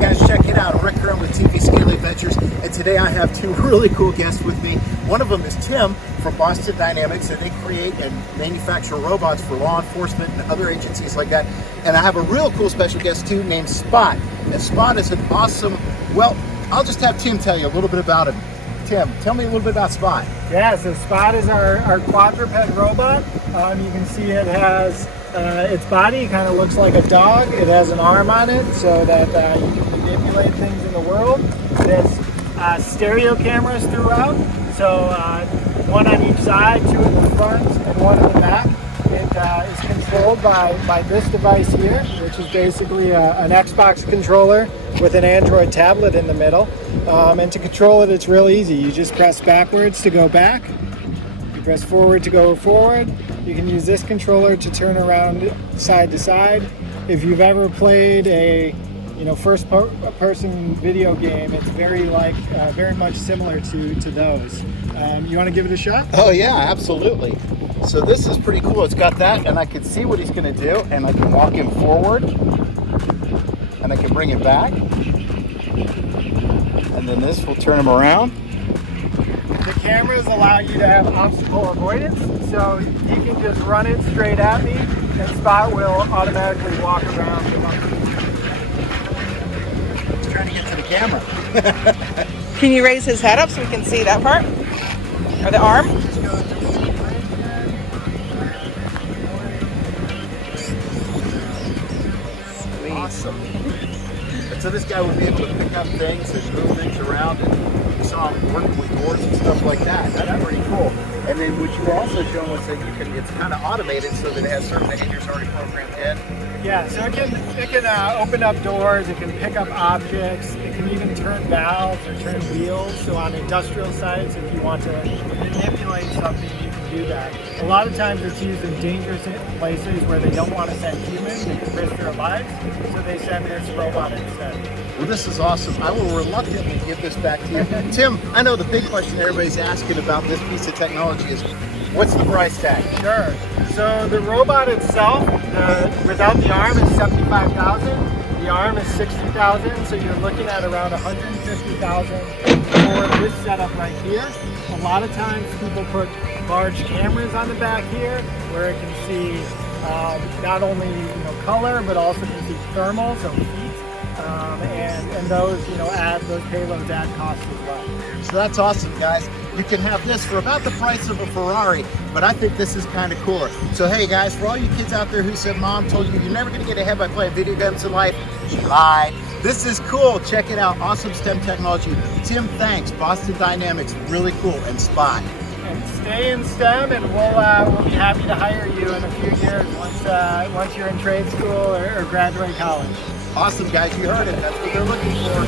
guys, check it out. Rick Curren with TV Scaly Adventures, and today I have two really cool guests with me. One of them is Tim from Boston Dynamics, and they create and manufacture robots for law enforcement and other agencies like that. And I have a real cool special guest too named Spot. And Spot is an awesome, well, I'll just have Tim tell you a little bit about him. Tim, tell me a little bit about Spot. Yeah, so Spot is our quadruped robot. You can see it has its body kind of looks like a dog. It has an arm on it so that you can manipulate things in the world. It has stereo cameras throughout, so one on each side, two in the front and one in the back. It is controlled by this device here, which is basically an Xbox controller with an Android tablet in the middle. And to control it, it's real easy. You just press backwards to go back. You press forward to go forward. You can use this controller to turn around side to side. If you've ever played a first-person video game, it's very much similar to those. You want to give it a shot? Oh yeah, absolutely. So this is pretty cool. It's got that, and I can see what he's going to do, and I can walk him forward, and I can bring it back, and then this will turn him around. The cameras allow you to have obstacle avoidance, so you can just run it straight at me, and Spot will automatically walk around. He's trying to get to the camera. Can you raise his head up so we can see that part? Or the arm? Awesome. And so this guy would be able to pick up things and move things around, and you saw him working with doors and stuff like that. That's pretty cool. And then what you were also showing was that it's kind of automated so that it has certain behaviors already programmed in. Yeah, so it can open up doors, it can pick up objects, it can even turn valves or turn wheels. So on industrial sites, if you want to manipulate something, you can do that. A lot of times it's used in dangerous places where they don't want to send humans, they can risk their lives, so they send this robot instead. Well, this is awesome. I will reluctantly give this back to you. Tim, I know the big question everybody's asking about this piece of technology is, what's the price tag? Sure. So the robot itself, without the arm, is $75,000. The arm is $60,000. So you're looking at around $150,000 for this setup right here. A lot of times people put large cameras on the back here, where it can see not only color, but also can see thermal, so heat. And those those payloads add cost as well. So that's awesome, guys. You can have this for about the price of a Ferrari, but I think this is kind of cooler. So hey guys, for all you kids out there who said mom told you you're never going to get ahead by playing video games in life, she lied. This is cool. Check it out. Awesome STEM technology. Tim, thanks. Boston Dynamics, really cool. And Spot. And stay in STEM, and we'll be happy to hire you in a few years once you're in trade school or graduate college. Awesome, guys. You heard it. That's what they're looking for.